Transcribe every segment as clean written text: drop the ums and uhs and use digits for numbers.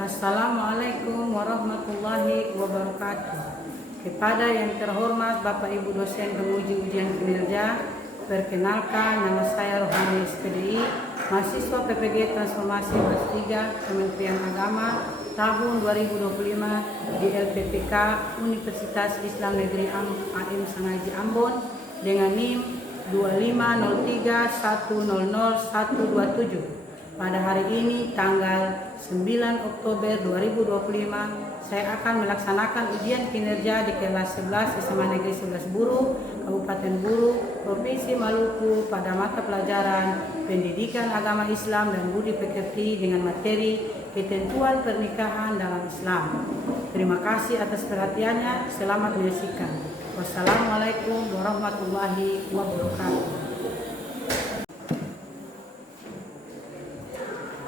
Assalamualaikum warahmatullahi wabarakatuh. Kepada yang terhormat Bapak Ibu dosen penguji ujian kinerja, perkenalkan nama saya Rohani SPDI, mahasiswa PPG Transformasi Kelas 3 Kementerian Agama tahun 2025 di LPPK Universitas Islam Negeri AM Sangaji Ambon dengan NIM 25031000127. Pada hari ini tanggal 9 Oktober 2025 saya akan melaksanakan ujian kinerja di kelas 11 SMA Negeri 11 Buru, Kabupaten Buru, Provinsi Maluku pada mata pelajaran Pendidikan Agama Islam dan Budi Pekerti dengan materi Ketentuan Pernikahan dalam Islam. Terima kasih atas perhatiannya. Selamat menyaksikan. Wassalamualaikum warahmatullahi wabarakatuh.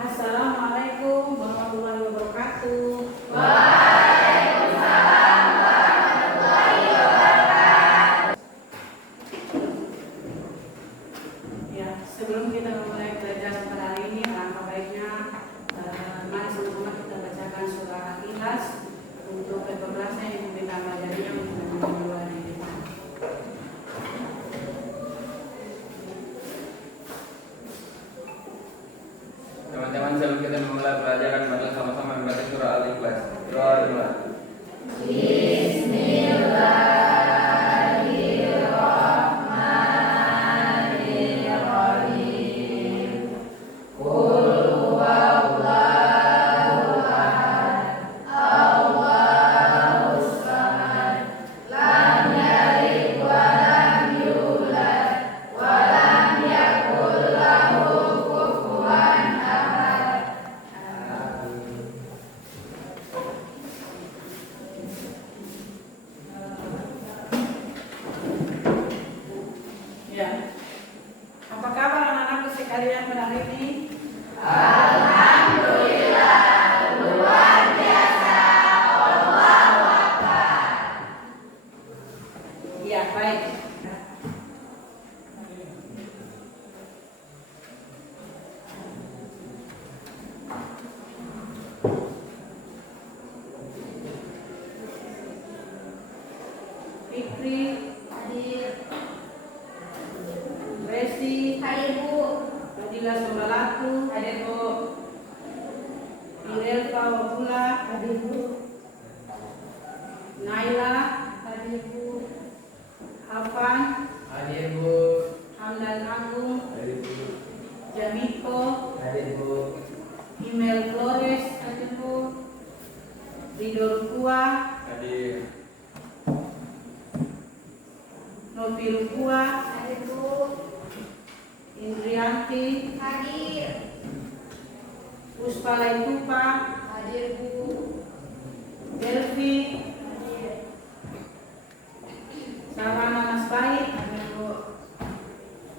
Assalamualaikum warahmatullahi wabarakatuh. Waalaikumsalam warahmatullahi wabarakatuh. Ya, sebelum kita memulai pelajaran pada hari ini, alangkah baiknya mari sama-sama kita bacakan surah Al-Ikhlas untuk kebebasan yang kita pelajari untuk menjual di depan. Teman-teman, sebelum kita memulai pelajaran, mari sama-sama membaca surah Al-Ikhlas. Doa dulu. Bismillahirrahmanirrahim. Qul huwallahu ahad, Allahus samad, lam yalid wa lam yulad, wa lam yakul lahu kufuwan ahad. Ya. Apa kabar anak-anakku sekalian pada hari ini? Alhamdulillah, luar biasa. Allahu Akbar. Ya, baik. Fikri hadir. Resi Hadir Bu. Fadila Sombalatu hadir Bu. Irelva Wabula hadir Bu. Naila hadir Bu. Afan Hadir Bu. Hamdan Agung Hadir Bu. Jamiko Hadir Bu. Imel Flores hadir Bu. Ridho Rukua Hadir. Novi Rukua Hadir Bu. Indrianti Hadir. Puspa Laitupa Hadir Bu. Delvi Hadir. Sarwana Nasbaik hadir Bu.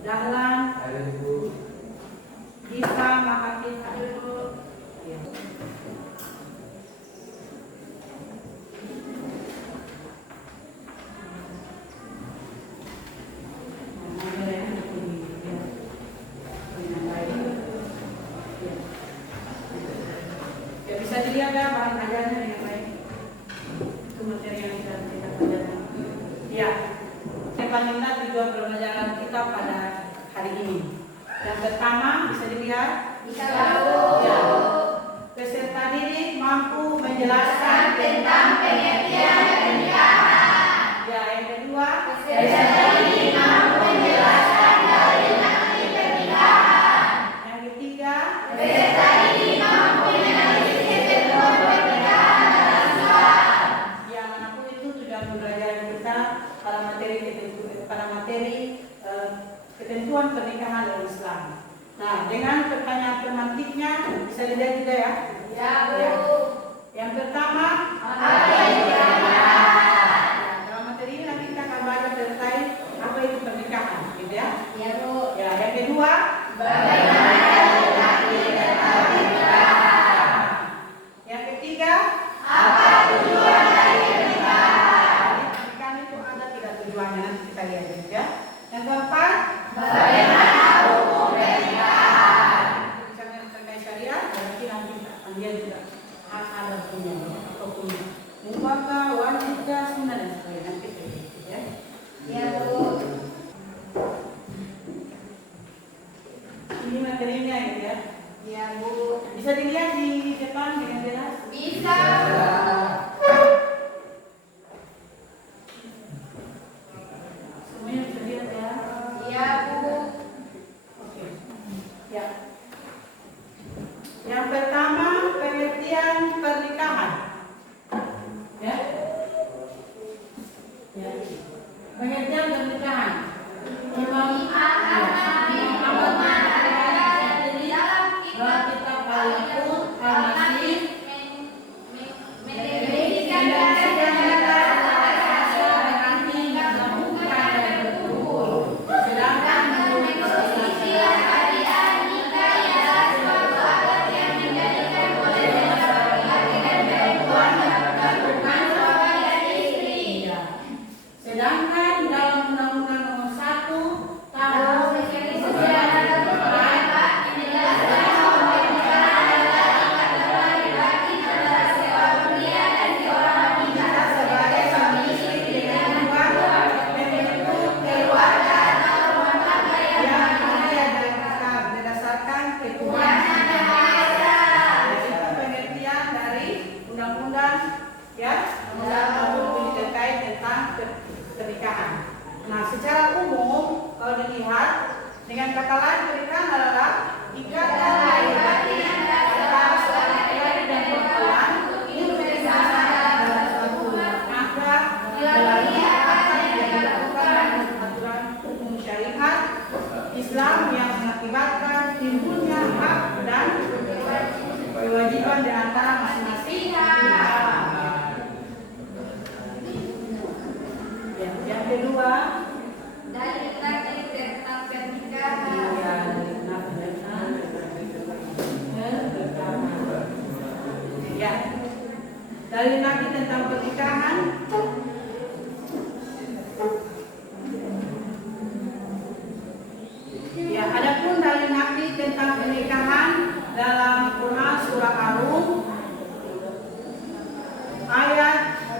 Dahlan Hadir Bu. Diva Mahathir hadir Bu. Ya. Ya, bisa dilihat ya bahan ajarnya dengan baik. Itu materi yang kita pelajari. Ya, selanjutnya tujuan pembelajaran kita pada hari ini. Yang pertama bisa dilihat. Bisa Bu. Ya, peserta didik mampu menjelaskan Tentang pengertian pernikahan. Ya, yang kedua Peserta didik mampu menjelaskan dalil nakli pernikahan. yang ketiga Peserta didik mampu menganalisis ketentuan pernikahan dalam Islam. ya, manapun itu tujuan pembelajaran kita pada materi ketentuan pernikahan dalam Islam. Nah, dengan pertanyaan pemantiknya bisa dilihat juga ya. Ya Bu. Ya. Yang pertama, Apa itu pernikahan? ya, dalam materi ini nanti kita akan belajar terkait apa itu pernikahan, gitu ya. Ya Bu. Ya, yang kedua, Bagaimana dalil nakli tentang pernikahan? yang ketiga, Apa tujuan dari pernikahan? pernikahan itu ada tiga tujuannya, nanti kita lihat ya. Yang keempat, Bagaimana hukum pernikahan? misalnya terkait syariat, berarti nanti akan lihat juga hak ada punya ataupun muaka, wanita, semua dan sebagainya nanti begitu ya. Ya, Bu. Ini materinya ini ya. Ya, Bu. Bisa dilihat di depan dengan jelas. Bisa. Semuanya bisa dilihat ya. Ya, Bu. Oke. Ya. Yang pertama pengertian pernikahan. Ya. Ya. Pengertian pernikahan. Imam dalam kitab Al-Qur'an Al-Masih sedangkan dalam Undang-Undang Nomor 1 Tahun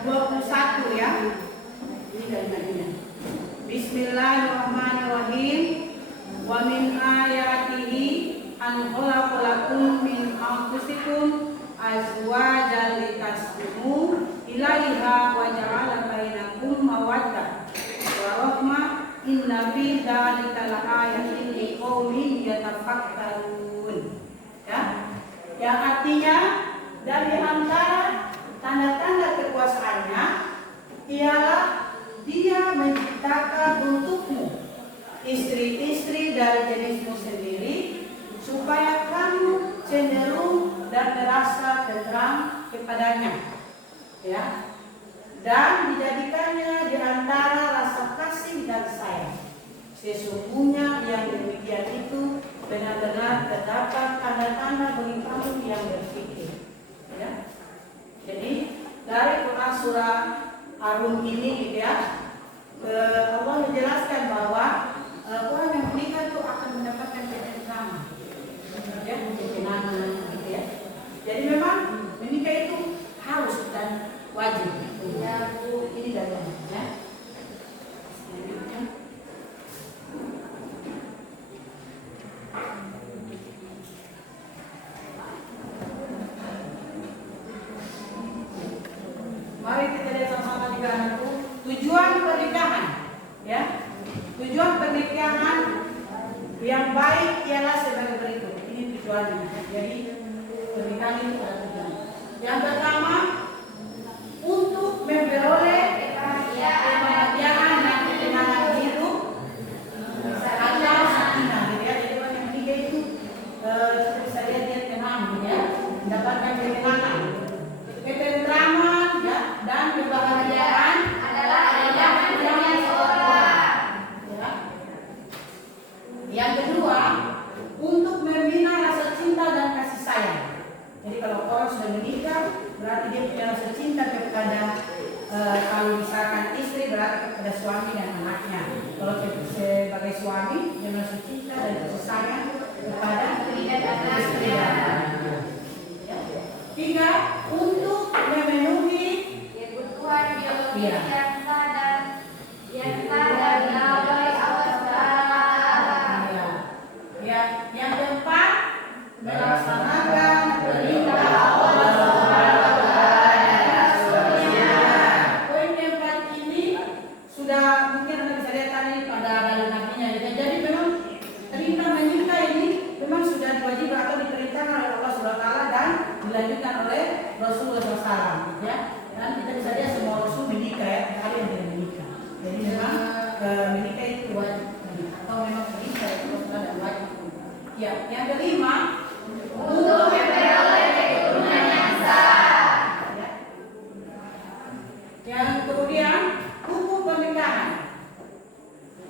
21 ya. Ini dari Madinah. Bismillahirrahmanirrahim. Wa min ayatihi an khalaqalakum min anfusikum azwajan litaskunu ilaiha wa ja'ala bainakum mawaddah wa rahmah inna fi dzalika laayatin liqaumin yatafakkarun. Ya. Yang artinya dari antara tanda-tanda kekuasaannya ialah Dia menciptakan untukmu istri-istri dari jenismu sendiri supaya kamu cenderung dan merasa tenteram kepadanya, ya. Dan dijadikannya di antara rasa kasih dan sayang. Sesungguhnya yang demikian itu benar-benar terdapat tanda-tanda bagi kamu yang berpikir, ya. Jadi dari Quran surah Ar-Rum ini gitu ya, Allah menjelaskan bahwa orang yang menikah itu akan mendapatkan ketentraman, ya, ketenangan gitu ya. Jadi memang menikah itu harus dan wajib. Ya, Bu, ini datanya ya. Mari kita lihat sama-sama di kananku. Tujuan pernikahan, ya. Tujuan pernikahan yang baik ialah sebagai berikut. Ini tujuannya. Jadi pernikahan itu ada tujuan. Yang pertama, untuk memperoleh kebahagiaan dan ketenangan hidup atau sakinah, gitu ya. Jadi orang yang menikah itu bisa lihat dia tenang, gitu ya, mendapatkan ketenangan, ketentraman, ya, dan kebahagiaan adalah yang seorang. Ya. Yang kedua, untuk membina rasa cinta dan kasih sayang. Jadi kalau orang sudah menikah, berarti dia punya rasa cinta kepada kalau misalkan istri berarti kepada suami dan anaknya. Kalau sebagai suami dia merasa cinta dan kasih sayang kepada istri dan anaknya. Ya. Tiga, untuk memenuhi kebutuhan biologis Iya. yang sah dan melalui Allah Subhanahu wa Ta'ala. Ya. Ya, yang keempat melaksanakan perintah Allah Subhanahu wa Ta'ala dan Rasulnya. Poin keempat ini sudah mungkin Anda bisa lihat tadi pada dalil nabinya. Jadi memang perintah menikah ini memang sudah diwajibkan atau diperintahkan oleh Allah Subhanahu wa Ta'ala dan dilanjutkan oleh Rasulullah SAW. Ya. Dan kita bisa lihat semua Rasul menikah ya, ada yang tidak menikah. Jadi memang menikah itu wajib atau memang perintah itu dan wajib. Ya, yang kelima untuk memperoleh keturunan yang sah. Ya. Yang kemudian hukum pernikahan.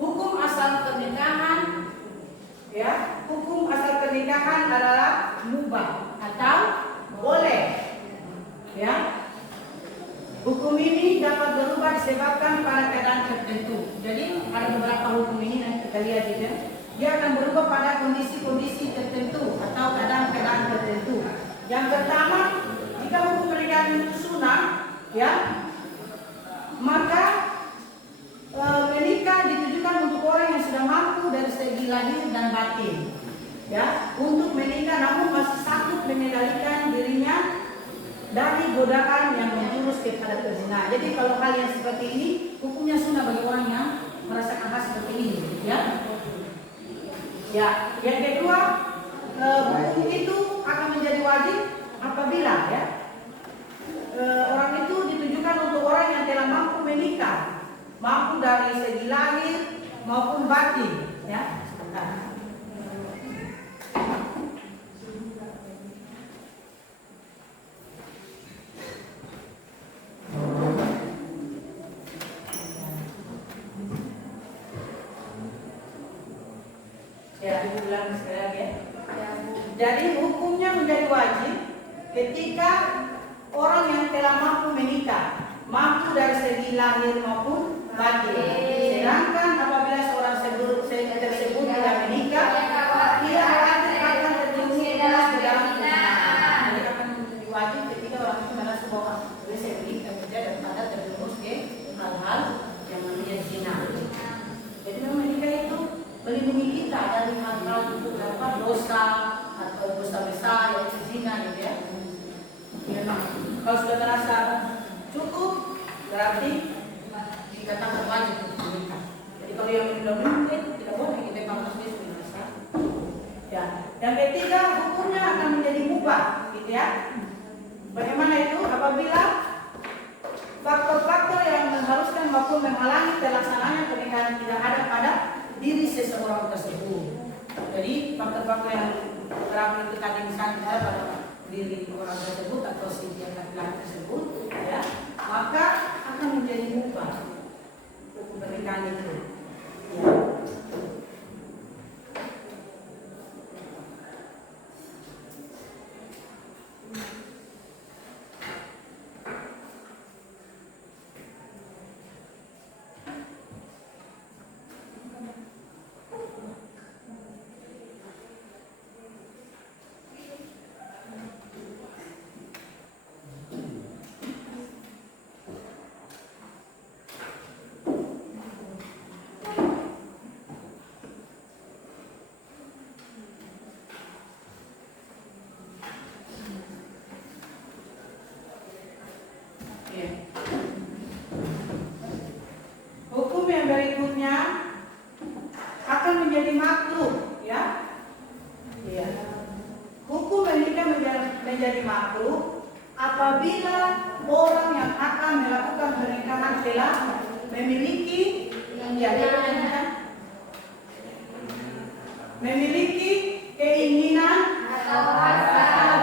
Hukum asal pernikahan, ya, hukum asal pernikahan adalah mubah atau boleh. Ya. Hukum ini dapat berubah disebabkan pada keadaan tertentu. Jadi ada beberapa hukum ini yang kita lihat gitu. Dia akan berubah pada kondisi-kondisi tertentu atau keadaan-keadaan tertentu. Yang pertama, jika hukum pernikahan itu sunnah, ya, maka menikah ditujukan untuk orang yang sudah mampu dari segi lahir dan batin. Ya, untuk menikah namun masih sanggup mengendalikan dirinya dari godaan yang menjurus kepada perzinahan. Jadi kalau hal yang seperti ini hukumnya sunnah bagi orang yang merasakan hal seperti ini, ya. Ya, yang kedua, hukum itu akan menjadi wajib apabila ya orang itu ditujukan untuk orang yang telah mampu menikah, mampu dari segi lahir maupun batin, ya. Sebentar. Ya, diulang sekali lagi ya. Jadi hukumnya menjadi wajib ketika orang yang telah mampu menikah, mampu dari segi lahir maupun batin. Sedangkan apabila seorang tersebut tidak menikah, dia akan terjerumus ke dalam perzinahan. Jadi akan menjadi wajib ketika orang itu merasa bahwa saya menikah daripada terjerumus ke hal-hal yang namanya zina. Jadi memang menikah itu melindungi kita dari hal-hal untuk dosa atau dosa besar yaitu zina gitu ya. Kalau sudah terasa cukup berarti dikatakan wajib untuk menikah. Jadi kalau yang belum mungkin tidak boleh kita harus dirasa. Ya. Yang ketiga hukumnya akan menjadi mubah gitu ya. Bagaimana itu? Apabila faktor-faktor yang mengharuskan maupun menghalangi terlaksananya pernikahan tidak ada pada diri seseorang tersebut. Jadi faktor-faktor yang kerap itu tadi misalnya ada pada diri orang tersebut atau si laki-laki tersebut, ya, maka akan menjadi mubah hukum pernikahan itu. Ya. Hukum yang berikutnya akan menjadi makruh, ya. Ya. Hukum menikah menjadi makruh apabila orang yang akan melakukan pernikahan telah memiliki keinginan atau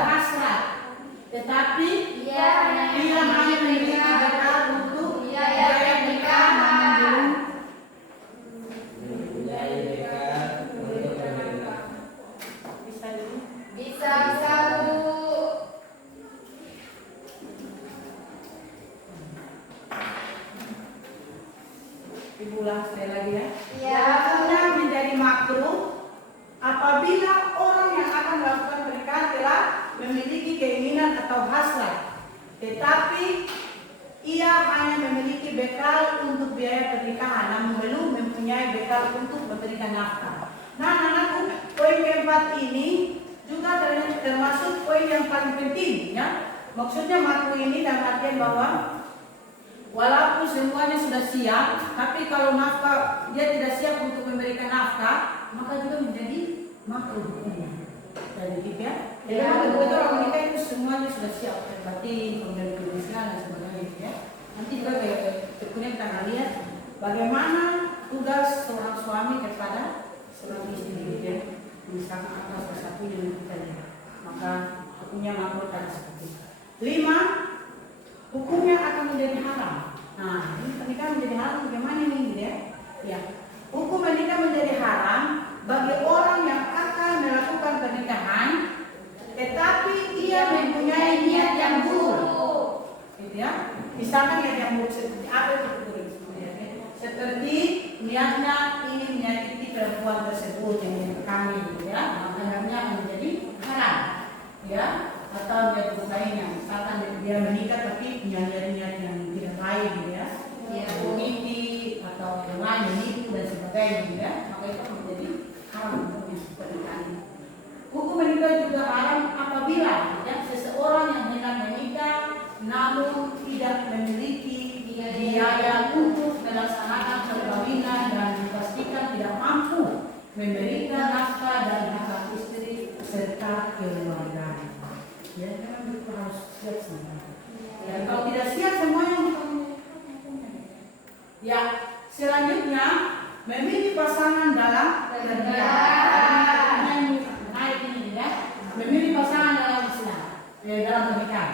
hasrat, tetapi ia hanya memiliki bekal untuk biaya nikah namun belum Bisa Bu. diulang sekali lagi ya. Ya. Hukumnya menjadi makruh apabila orang yang akan melakukan pernikahan telah memiliki keinginan atau hasrat, tetapi ia hanya memiliki bekal untuk biaya pernikahan, namun belum mempunyai bekal untuk memberikan nafkah. Nah, anak-anakku, poin keempat ini juga termasuk poin yang paling penting, ya. Maksudnya materi ini dalam artian bahwa walaupun semuanya sudah siap, tapi kalau nafkah dia tidak siap untuk memberikan nafkah, maka juga menjadi makruh hukumnya. Jadi gitu ya. Jadi betul orang menikah itu semuanya sudah siap, batin, kemudian kemiskinan dan sebagainya, gitu ya. Nanti juga kemudian kita akan lihat bagaimana tugas seorang suami kepada seorang istri, gitu ya. Misalkan atas satu yang kita lihat, maka hukumnya makruh tadi seperti itu. 5. Hukumnya akan menjadi haram. Nah, ini pernikahan menjadi haram bagaimana ini, gitu ya? Ya. Hukum menikah menjadi haram bagi orang yang akan melakukan pernikahan, tetapi ia mempunyai niat yang buruk, gitu ya. Misalkan niat yang buruk seperti apa itu buruk? Seperti niatnya ingin menyakiti perempuan tersebut yang kami, gitu ya. Maka akan menjadi haram, ya. Atau dia berkainya, misalkan dia menikah tapi punya niat-niat yang tidak baik, gitu ya, mengikuti atau yang lain menipu dan sebagainya, gitu ya, maka itu menjadi haram hukumnya pernikahan. Hukum menikah juga haram apabila ya, seseorang yang hendak menikah namun tidak memiliki biaya untuk melaksanakan perkawinan dan dipastikan tidak mampu memberikan nafkah dan hak istri serta keluarga. Ya, memang itu harus siap semuanya. Ya, kalau tidak siap semuanya, ya, selanjutnya memilih pasangan dalam pernikahan. Naik ini ya, memilih pasangan dalam Islam, dalam pernikahan.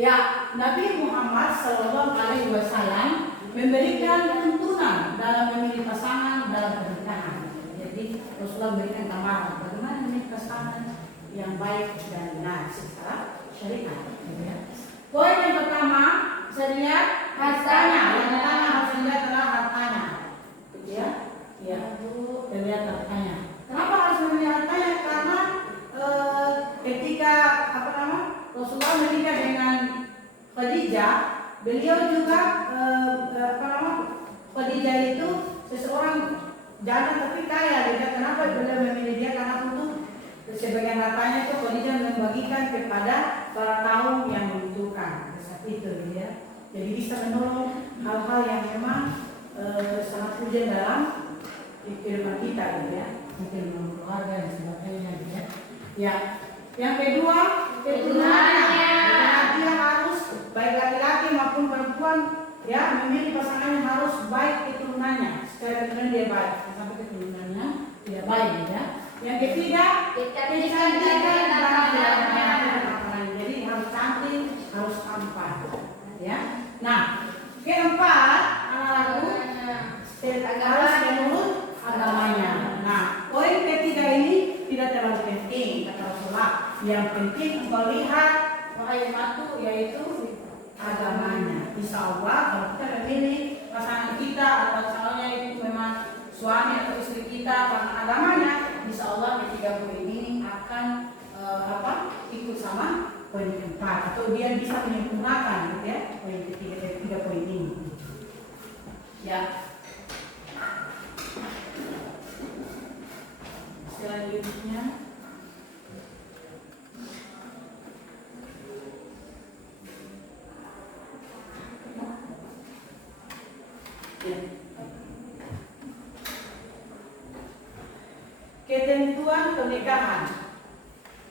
Ya, Nabi Muhammad SAW memberikan tuntunan dalam memilih pasangan dalam pernikahan. Jadi Rasulullah memberikan tambahan bagaimana memilih pasangan yang baik dan benar secara syariat. Ya. Poin yang pertama, saya lihat hartanya. Yang pertama harus dilihat adalah hartanya. Ya, ya, dilihat hartanya. Kenapa harus melihat hartanya? Karena ketika Rasulullah menikah dengan Khadijah, beliau juga Khadijah itu seseorang janda tapi kaya. Kenapa beliau memilih dia? Karena untuk sebagian hartanya itu Khadijah membagikan kepada para kaum yang membutuhkan saat itu, ya. Jadi bisa menolong hal-hal yang memang sangat urgent dalam kehidupan kita, ya. Mungkin keluarga dan sebagainya, ya. Ya. Yang kedua, keturunannya. Dia harus baik laki-laki maupun perempuan, ya, memilih pasangan yang harus baik keturunannya. Secara keturunan dia baik, sampai keturunannya tidak baik, ya. Yang ketiga, kecantikan dan penampilan. Jadi harus cantik, harus tampan, ya. Nah, keempat, anak-anakku harus menurut agamanya. Nah, poin ketiga ini tidak terlalu penting kata Rasulullah. Yang penting engkau lihat wahai matu, yaitu agamanya. Insya Allah kalau kita memilih pasangan kita atau misalnya itu memang suami atau istri kita karena agamanya, insya Allah ketiga poin ini akan ikut sama poin keempat atau dia bisa menyempurnakan, gitu ya, poin ketiga poin ini. Ya. Selanjutnya ketentuan pernikahan.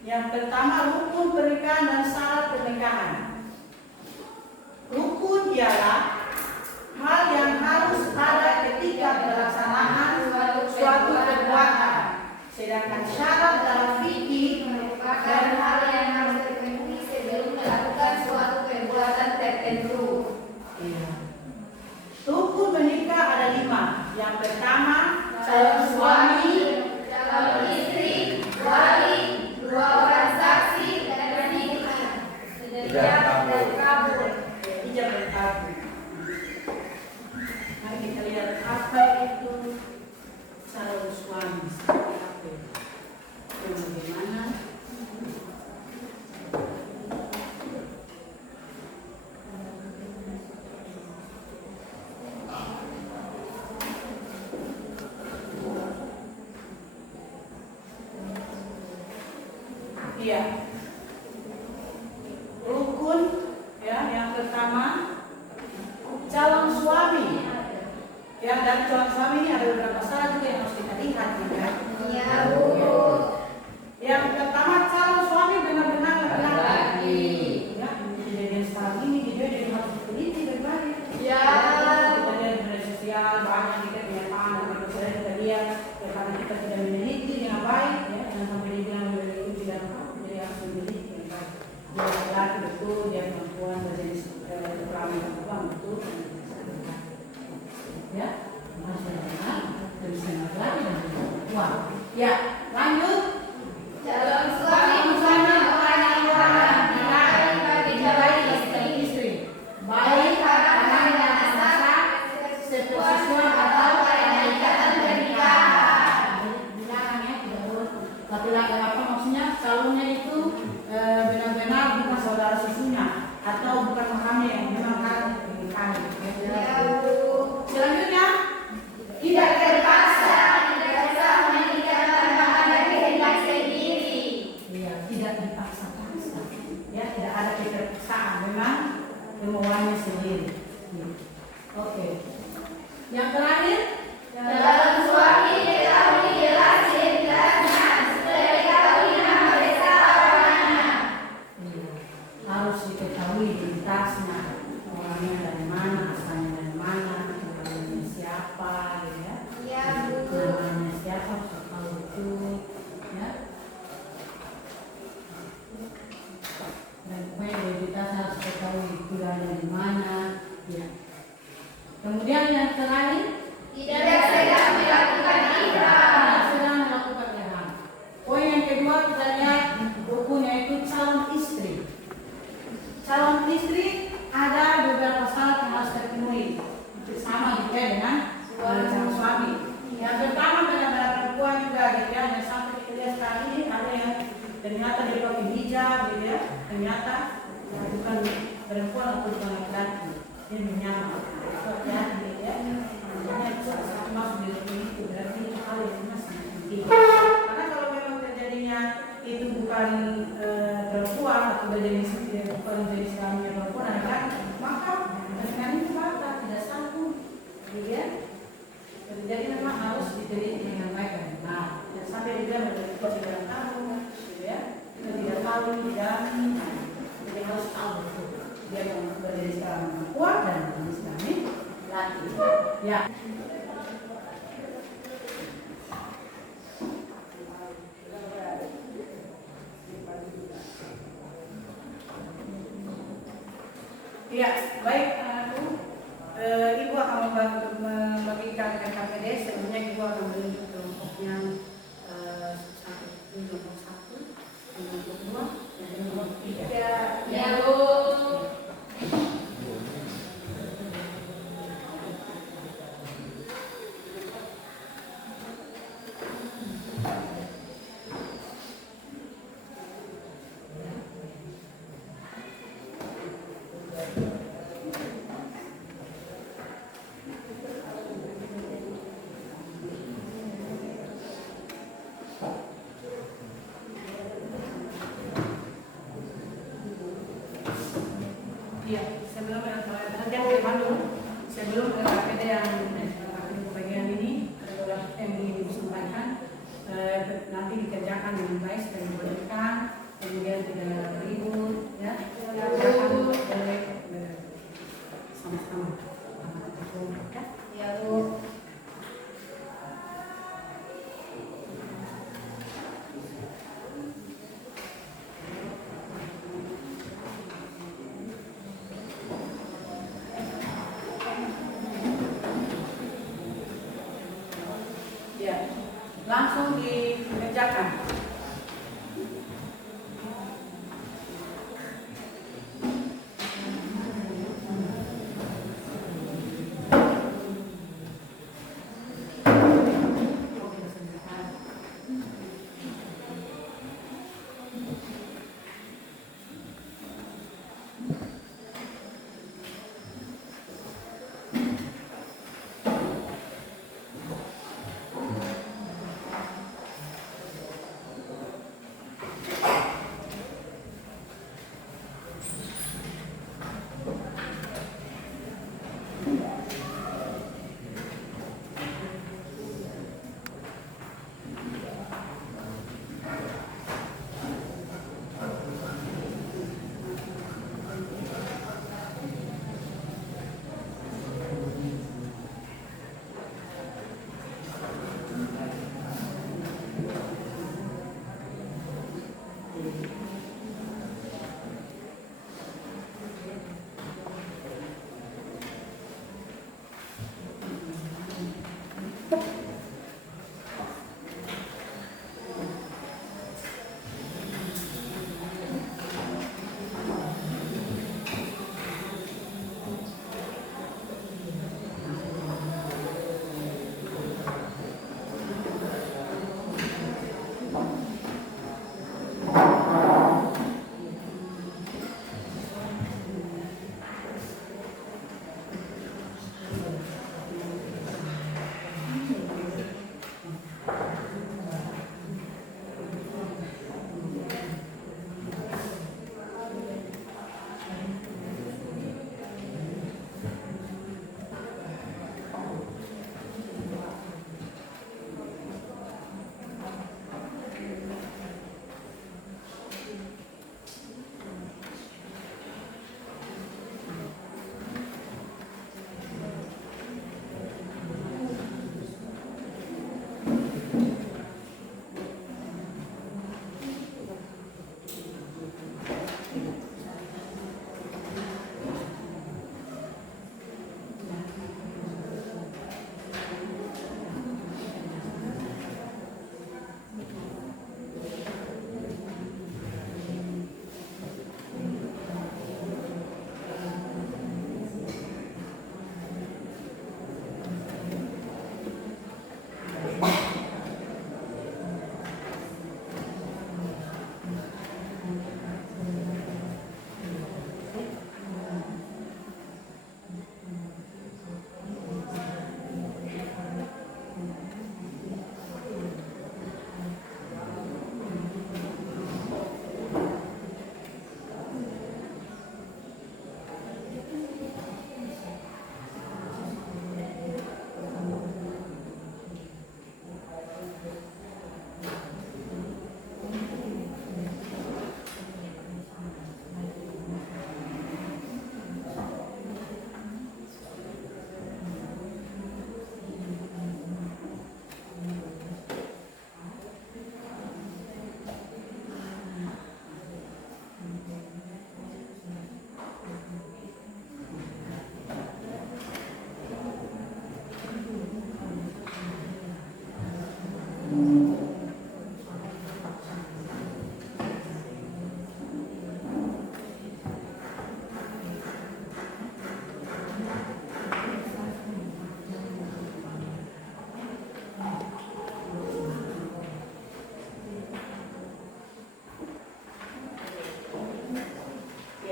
Yang pertama, rukun pernikahan dan syarat pernikahan. Rukun ialah hal yang harus ada ketika pelaksanaan suatu perbuatan. Sedangkan syarat dalam fikih merupakan hal yang harus terpenuhi sebelum melakukan suatu perbuatan tertentu. Rukun menikah ada 5. Yang pertama, calon suami, calon istri, wali, 2 orang saksi, dan pernikahan. Ijab dan kabul. Ijab dan kabul. Mari kita lihat apa itu calon suami. Seperti apa itu? Bagaimana? Iya. Rukun ya, yang pertama calon suami. Ya, dan calon suami ini ada beberapa syarat juga yang harus kita lihat ya. Iya, Bu. Yang pertama calon suami benar-benar laki-laki. Ya, kejadian sekarang ini dia jadi harus teliti baik-baik. Ya. Kejadian media sosial banyak kita punya tangan dan kita lihat ya, karena kita tidak meneliti dengan baik ya, jangan sampai dibilang itu tidak apa, jadi harus meneliti dengan baik. Dia laki-laki betul, dia perempuan berjenis kelamin perempuan betul. Ya, masalah dari sana lagi dan perempuan. Ya, lanjut. Calon suami bukanlah orang yang baik bagi calon istri. Baik karena merasa sesuai atau karena ikatan pernikahan. Dilarang ya, tidak boleh. Laki-laki apa maksudnya? Calonnya itu benar-benar bukan saudara susunya atau bukan mahamnya yang memang harus dinikahi. Ya, Bu. Selanjutnya, Tidak terpaksa, tidak sah menikah tanpa ada kehendak sendiri. ya, tidak dipaksa-paksa. Ya, tidak ada keterpaksaan, memang kemauannya sendiri. Ya. Oke. Yang terakhir, Calon suami diketahui jelas identitasnya setelah diketahui nama desa orangnya. iya, harus diketahui identitasnya, orangnya dari mana, asalnya dari mana, orangnya siapa, gitu ya. Ya, Bu. Namanya siapa, harus tahu betul, ya. Dan pokoknya identitas harus diketahui tinggal dari mana, ya. Kemudian yang terakhir, Tidak sedang melakukan ihram. tidak sedang melakukan ihram. Poin yang kedua kita lihat rukun yaitu calon istri. Calon istri ada beberapa syarat yang harus terpenuhi, sama juga dengan calon suami. Yang pertama benar-benar perempuan juga gitu ya. Dan sampai kita lihat sekarang ini ada yang ternyata dia pakai hijab gitu ya. Ternyata bukan perempuan atau bukan laki-laki, dia menyamar. Hati-hati gitu ya. Makanya itu saat masuk di rukun itu berarti itu hal yang masih penting. Karena kalau memang terjadinya itu bukan perempuan atau berjenis bukan jenis kelamin perempuan adalah maka pernikahan itu batal, tidak satu, gitu ya. Jadi memang harus diteliti dengan baik dan benar. Dan sampai juga kita tidak tahu, gitu ya. Kita tidak tahu tidak, jadi harus tahu betul. Dia yang berjenis kelamin perempuan dan berjenis kelamin laki. Ya. Ya, baik anakku. Ibu akan membagikan KKPD. Sebelumnya ibu akan menunjuk kelompoknya kelompok 1, kelompok 2, dan kelompok 3. Ya, Bu. Iya, sebelum nanti aku dulu. Sebelum KKPD yang bagian ini ada beberapa yang ingin disampaikan. Nanti dikerjakan dengan baik dan diberikan, kemudian tidak ribut, ya. Kerjakan oleh sama-sama. Ya, Bu. Ya, langsung dikerjakan.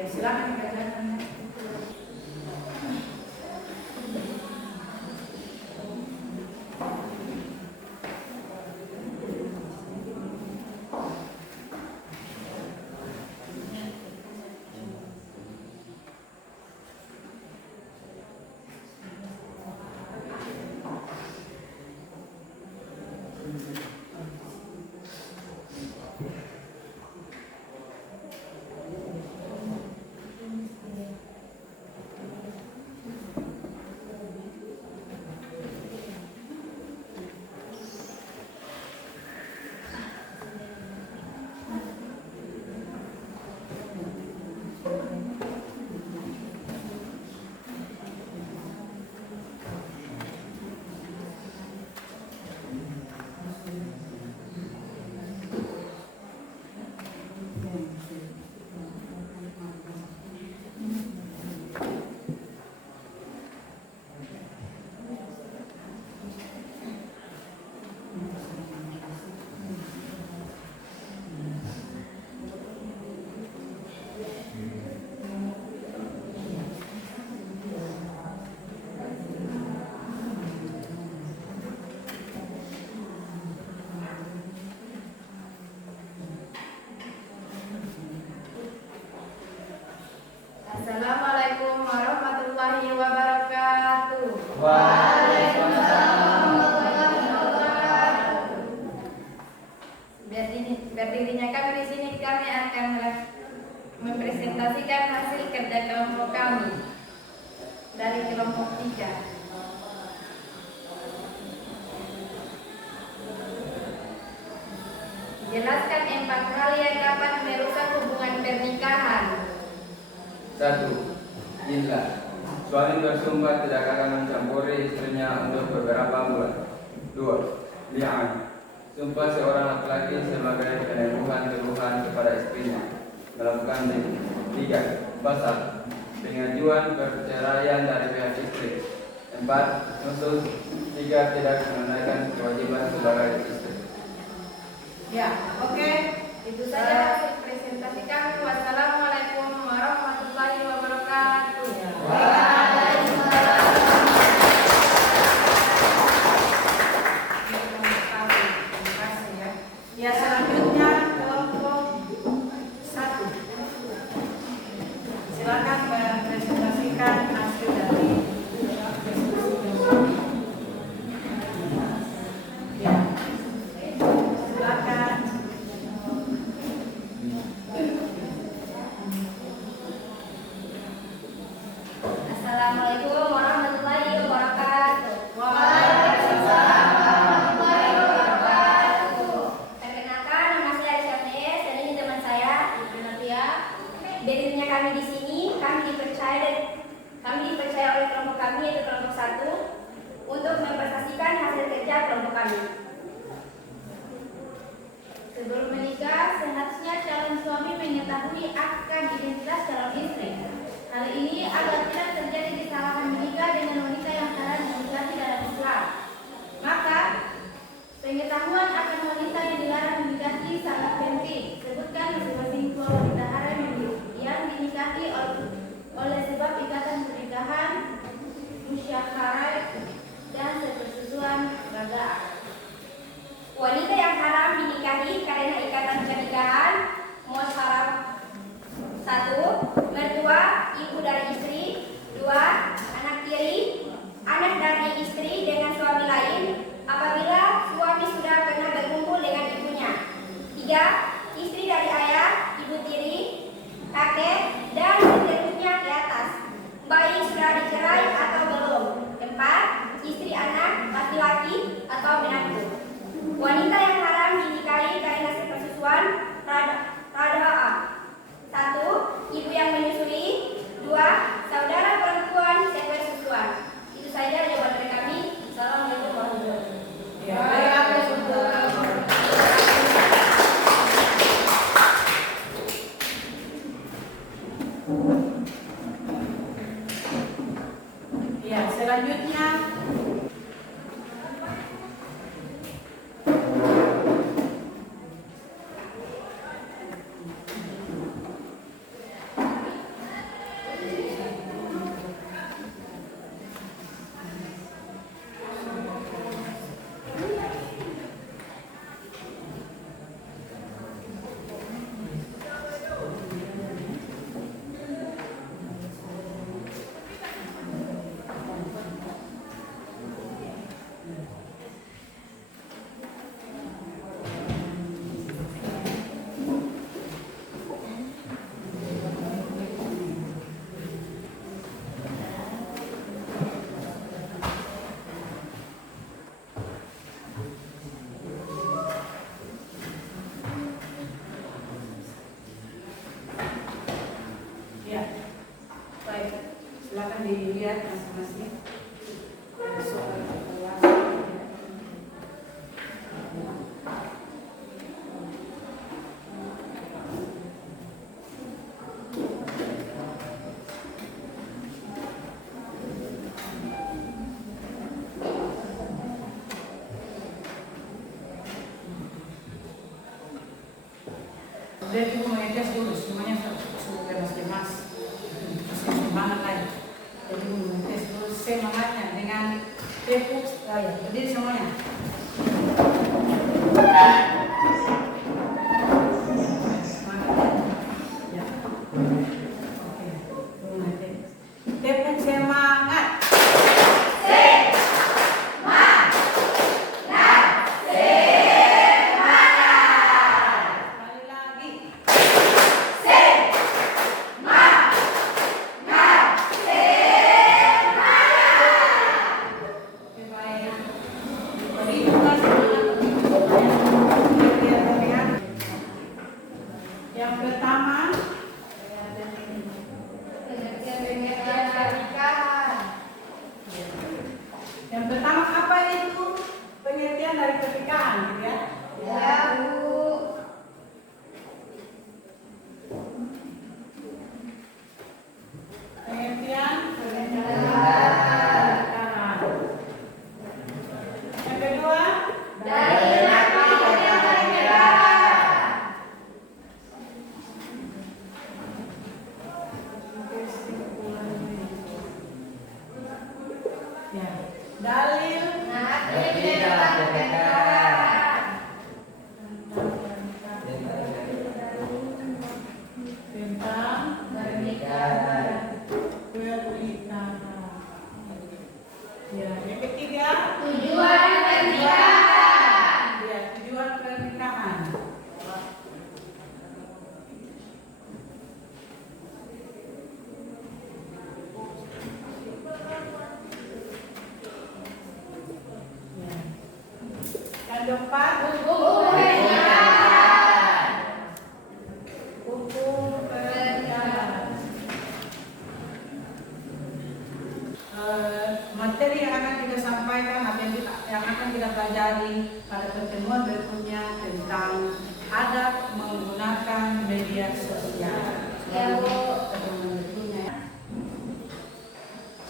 Ya, silakan dibacakan. Assalamualaikum warahmatullahi wabarakatuh. Waalaikumsalam. Berdirinya kami di sini, kami akan mempresentasikan hasil kerja kelompok kami dari kelompok 3. Jelaskan 4 hal yang dapat merusak hubungan pernikahan. 1. Gila. Suami bersumpah tidak akan mencampuri istrinya untuk beberapa bulan. 2. Li'an. Sumpah seorang laki-laki sebagai peneguhan-teguhan kepada istrinya melakukan zina. 3. Fasad. Pengajuan perceraian dari pihak istri. 4. Nusus. 3. Tidak menunaikan kewajiban sebagai istri. Ya, oke. Itu saja hasil presentasi kami. Wassalamualaikum warahmatullahi wabarakatuh. Ya, selanjutnya kelompok 1. Silakan presentasikan hasil dari ya. Silakan. Assalamualaikum warahmatullahi wabarakatuh. Waalaikumsalam. Perkenalkan, nama saya Aisyah, dan ini teman saya Ibu Natia. Berdirinya kami di sini, kami dipercaya oleh kelompok kami, yaitu kelompok 1, untuk mempresentasikan hasil kerja kelompok kami. Sebelum menikah, seharusnya calon suami mengetahui akan identitas calon istri. Hal ini agar tidak terjadi kesalahan menikah dengan wanita yang haram dinikahi dalam Islam. Maka, pengetahuan akan wanita yang dilarang dinikahi sangat penting. Sebutkan masing-masing dua wanita haram yang dinikahi oleh sebab ikatan pernikahan, musyawarah, dan sepersusuan raga. Wanita yang haram dinikahi karena ikatan pernikahan, musyawarah. 1. Mertua, ibu dari istri. 2. Anak tiri, anak dari istri dengan suami lain apabila suami sudah pernah berkumpul dengan ibunya. 3. Istri dari ayah, ibu tiri, kakek, dan seterusnya ke atas, baik sudah dicerai atau belum. 4. Istri anak laki-laki atau menantu. Wanita yang haram dinikahi karena sepersusuan radha'a. 1. Ibu yang menyusui. 2. Saudara perempuan sepersusuan. Itu saja jawaban dari kami. Assalamualaikum warahmatullahi wabarakatuh. Ya, Waalaikumsalam. Ya, selanjutnya Silahkan dilihat masing-masing. Dia itu mengetes dulu semuanya sudah mas semangat lagi. Jadi mengetes dulu semangatnya dengan tepuk ya. Berdiri semuanya. Ya. Oke. Tepuk semangat. Yang pertama, apa itu pengertian dari pernikahan, gitu ya? Ya, Bu. Pengertian pernikahan. Yang kedua, Dari nabi yang pernikahan. ya, dalil Nabi yang pernikahan. tentang Pernikahan. pernikahan. Ya, yang ketiga, Tujuan pernikahan. ya, tujuan pernikahan. Ya. Yang keempat, Hukum pernikahan. hukum pernikahan. Materi yang akan kita sampaikan atau yang akan kita pelajari pada pertemuan berikutnya tentang adab menggunakan media sosial. Ya, Bu. Pertemuan berikutnya.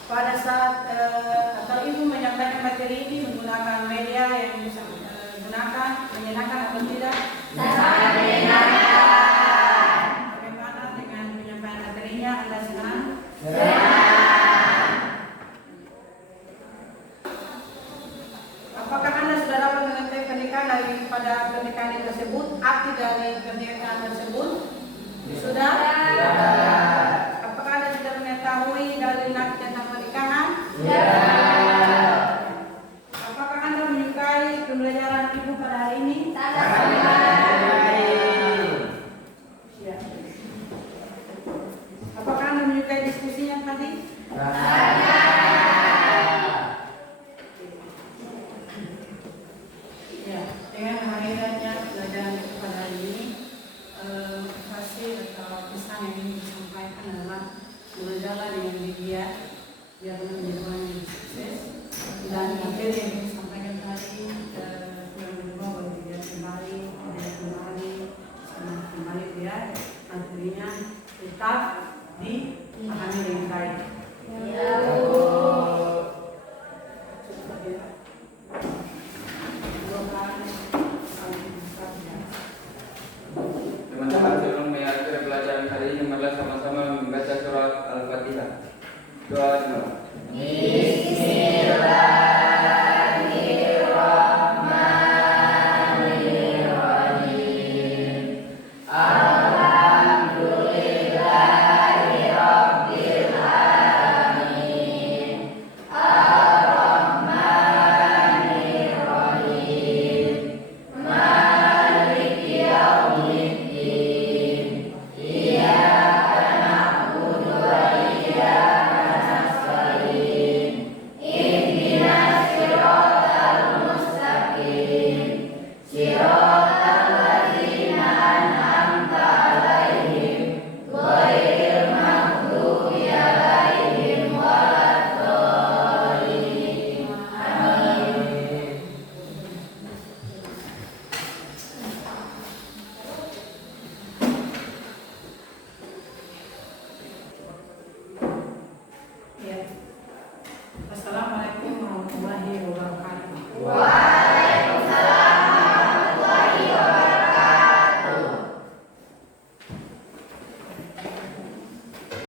Pada saat atau ibu menyampaikan materi ini menggunakan media yang bisa gunakan menyenangkan atau tidak? Sangat menyenangkan. Bagaimana dengan penyampaian materinya? Anda senang? Apakah Anda sudah dapat mengetahui pernikahan daripada pernikahan tersebut? Arti dari pernikahan tersebut? Sudah? Apakah Anda sudah mengetahui dari nabi tentang pernikahan? Apakah Anda menyukai pembelajaran ibu pada hari ini? Ya. Apakah Anda menyukai diskusinya tadi? Ya, dengan mengakhirnya pelajaran kita pada hari ini, hasil atau pesan yang ingin disampaikan adalah berjalan dengan media biar menjadi orang yang sukses. Dan materi yang ingin disampaikan tadi kurang lebih boleh dilihat kembali, ya, materinya tetap dipahami dengan baik. Teman-teman, sebelum mengakhiri pelajaran hari ini, marilah sama-sama membaca surat Al-Fatihah. Doa semua.